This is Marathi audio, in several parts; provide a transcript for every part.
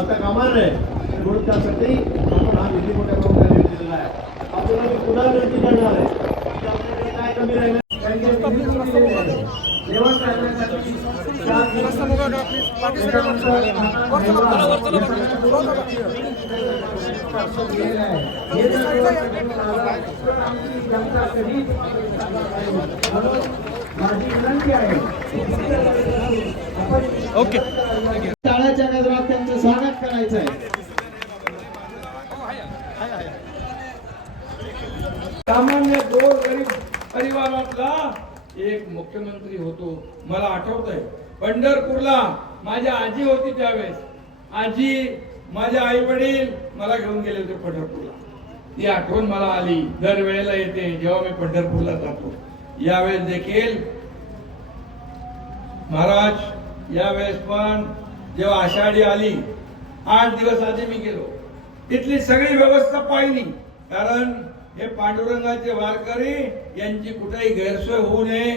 राहता कामा नये म्हणून त्यासाठी आपण हा निधी मोठ्या प्रमाणात दिलेला आहे. आपल्याला मी पुन्हा विनंती करणार आहे. आपल्याकडे काय कमी राहिलं? कारण की निधी तुम्ही दिलेले आहे. जेवण करण्यासाठी चार दिवस त्याच्यानंतर हे जर आमची जनता कधीच म्हणून माझी विनंती आहे ओके टाळ्याच्या गजरात त्यांचं स्वागत करायचं आहे सामान्य गोर गरीब परिवारातला एक मुख्यमंत्री होतो. मला आठवत आहे पंढरपूरला माझ्या आजी होती त्यावेळेस. आजी माझ्या आई वडील मला घेऊन गेले होते पंढरपूरला. ती आठवण मला आली. दरवेळेला येते जेव्हा मी पंढरपूरला जातो. यावेळेस देखील महाराज यावेळेस पण जेव्हा आषाढी आली आठ दिवस आधी मी गेलो. तिथली सगळी व्यवस्था पाहिली. कारण हे पांडुरंगाचे वारकरी यांची कुठेही गैरसोय होऊ नये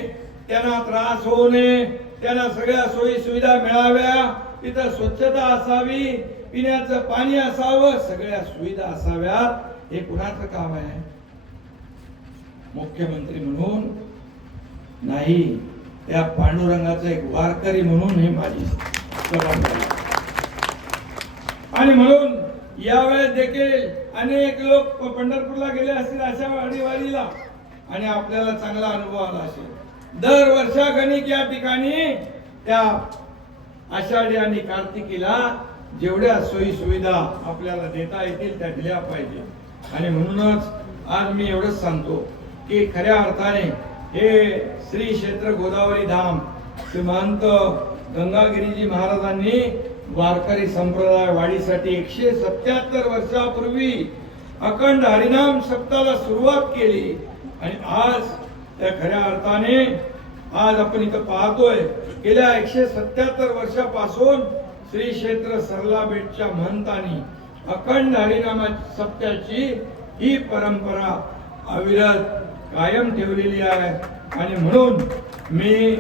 त्यांना त्रास होऊ नये त्यांना सगळ्या सोयी सुविधा मिळाव्या तिथं स्वच्छता असावी पिण्याचं पाणी असावं सगळ्या सुविधा असाव्यात हे कुणाचं काम आहे? मुख्यमंत्री म्हणून नाही त्या पांडुरंगाचा एक वारकरी म्हणून हे माझी जबाबदारी. आणि म्हणून यावेळेस देखील अनेक लोक पंढरपूरला गेले असतील अशा वाडीवाडीला. आणि आपल्याला चांगला अनुभव आला असेल. दर वर्षागणिक या ठिकाणी त्या आषाढी आणि कार्तिकीला जेवढ्या सोयी सुविधा आपल्याला देता येतील त्या दिल्या पाहिजे. आणि म्हणूनच आज मी एवढंच सांगतो की खऱ्या अर्थाने हे श्री क्षेत्र गोदावरी धाम श्रीमंत गंगागिरीजी महाराजांनी वारकरी संप्रदाय वाढीसाठी एकशे सत्याहत्तर वर्षापूर्वी अखंड हरिनाम सप्ताला सुरुवात केली. आणि आज त्या खऱ्या अर्थाने आज आपण इथं पाहतोय गेल्या एकशे सत्याहत्तर वर्षापासून श्री क्षेत्र सरला बेटच्या महंतांनी अखंड हरिनामा सप्त्याची ही परंपरा अविरत कायम ठेवलेली आहे. आणि म्हणून मी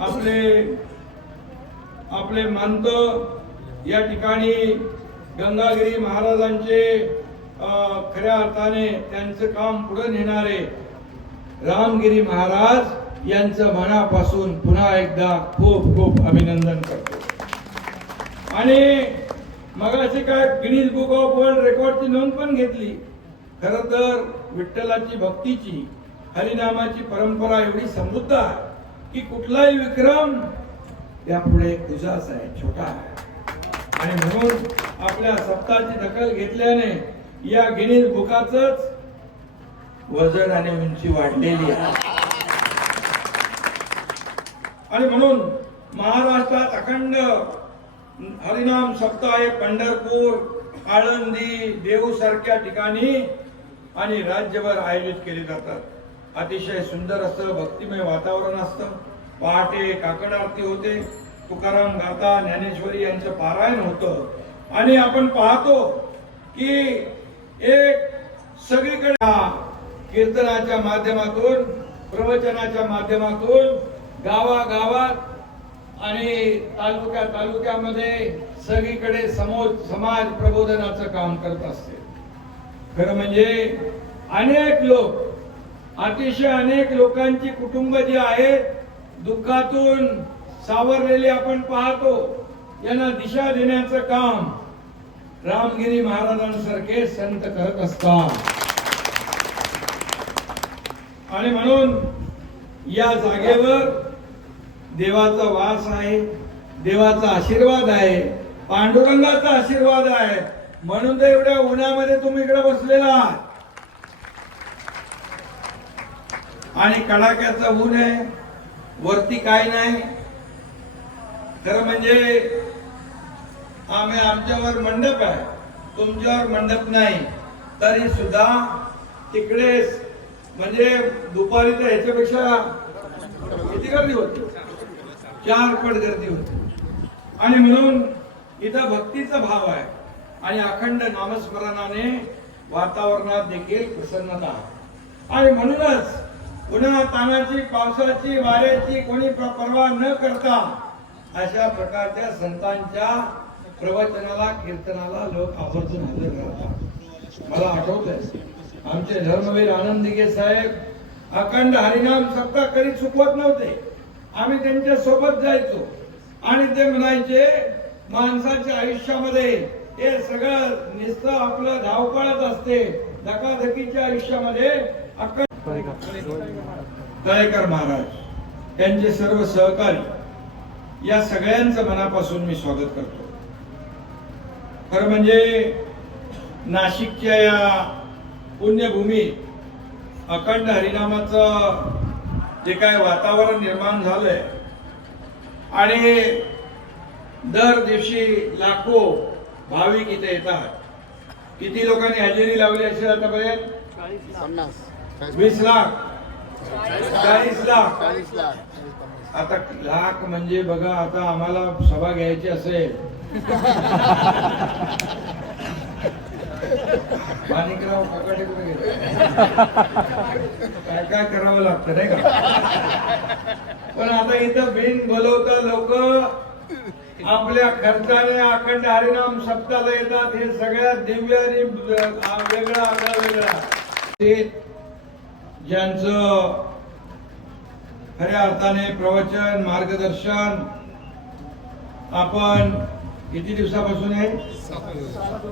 आपले आपले मानतो या ठिकाणी गंगागिरी महाराजांचे खऱ्या अर्थाने त्यांचं काम पुढे नेणारे रामगिरी महाराज यांचं मनापासून पुन्हा एकदा खूप खूप अभिनंदन करतो. आणि मगाशी काय गिनीज बुक ऑफ वर्ल्ड रेकॉर्डची नोंद पण घेतली. खर तर विठ्ठलाची भक्तीची हरिनामाची परंपरा एवढी समृद्ध आहे की कुठलाही विक्रम यापुढे तुझाच आहे छोटा आहे. आणि म्हणून आपल्या सत्ताची दखल घेतल्याने या गिनीज बुकाच वजन आणि उंची वाढलेली आहे. आणि म्हणून महाराष्ट्रात अखंड हरिनाम सप्ताह आहे. पंढरपूर आळंदी देऊ सारख्या ठिकाणी आणि राज्यभर आयोजित केले जातात. अतिशय सुंदर असं भक्तिमय वातावरण असतं. पहाटे काकड आरती होते. तुकाराम गाथा ज्ञानेश्वरी यांचं पारायण होतं. आणि आपण पाहतो की एक सगळीकडे कीर्तनाच्या माध्यमातून प्रवचनाच्या माध्यमातून गावागावात आणि तालुक्या तालुक्यामध्ये सगळीकडे समोर समाज प्रबोधनाचं काम करत असते. खरं म्हणजे अनेक लोक अतिशय अनेक लोकांची कुटुंब जी आहेत दुःखातून सावरलेली आपण पाहतो. यांना दिशा देण्याचं काम रामगिरी महाराजांसारखे संत करत असतात. आणि म्हणून या जागेवर देवाचा वास आहे देवाचा आशीर्वाद आहे पांडुरंगाचा आशीर्वाद आहे. म्हणून तर एवढ्या उन्हामध्ये तुम्ही इकडे बसलेला आहात. आणि कडाक्याचं ऊन आहे वरती काय नाही. खरं म्हणजे आम्ही आमच्यावर मंडप आहे. तुमच्यावर मंडप नाही. तरी सुद्धा तिकडे म्हणजे दुपारी तर ह्याच्यापेक्षा किती गर्दी होती? चार पट गर्दी होती. आणि म्हणून इथं भक्तीचा भाव आहे. आणि अखंड नामस्मरणाने वातावरणात देखील प्रसन्नता आणि म्हणूनच उन्हा तानाची पावसाची वाऱ्याची कोणी पर्वा न करता अशा प्रकारच्या संतांच्या प्रवचनाला कीर्तनाला लोक आवर्जून हजर राहतात. मला आठवत आमचे धर्मवीर आनंद साहेब अखंड हरिनाम सप्ताह कधी चुकवत नव्हते. आम्ही त्यांच्यासोबत जायचो. आणि ते म्हणायचे माणसाच्या आयुष्यामध्ये हे सगळं नुसतं आपलं धावपळच असते. धकाधकीच्या आयुष्यामध्ये अखंड दळेकर महाराज यांचे सर्व सहकारी या सगळ्यांचं मनापासून मी स्वागत करतो. खरं म्हणजे नाशिकच्या या पुण्यभूमीत अखंड हरिनामाचं जे काय वातावरण निर्माण झालंय आणि दर दिवशी लाखो भाविक इथे येतात. किती लोकांनी हजेरी लावली असेल आतापर्यंत वीस लाख. चाळीस लाख चाळीस लाख चाळीस पन्नास आता लाख म्हणजे बघा आता आम्हाला सभा घ्यायची असेल. माणिकराव काकडे कुठे गेले? काय काय करावं लागतं नाही का? पण आता इथं बिन बोलवता लोक आपल्या खर्चाने अखंड हरिनाम सप्ताला येतात हे सगळ्यात दिव्य आणि वेगळा आगळा वेगळा. ते ज्यांचं खऱ्या अर्थाने प्रवचन मार्गदर्शन आपण किती दिवसापासून आहे?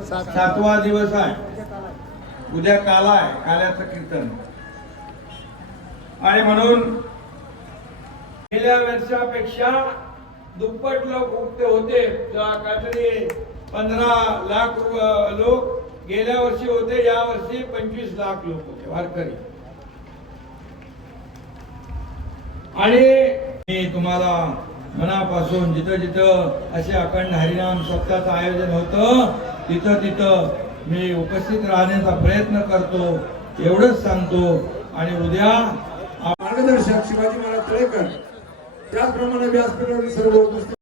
सातवा दिवस आहे. उद्या काला आहे काल्याचं कीर्तन. आणि म्हणून गेल्या वर्षापेक्षा दुप्पट लोक उक्ते होते. काहीतरी पंधरा लाख लोक गेल्या वर्षी होते या वर्षी पंचवीस लाख लोक होते वारकरी. आणि मी तुम्हाला मनापासून जिथं जिथं असे अखंड हरिनाम सप्ताहाचं आयोजन होतं तिथं तिथं मी उपस्थित राहण्याचा प्रयत्न करतो एवढंच सांगतो. आणि उद्या मार्गदर्शक शिवाजी महाराज तळेकर त्याचप्रमाणे व्यासपीठावरील सर्व उपस्थित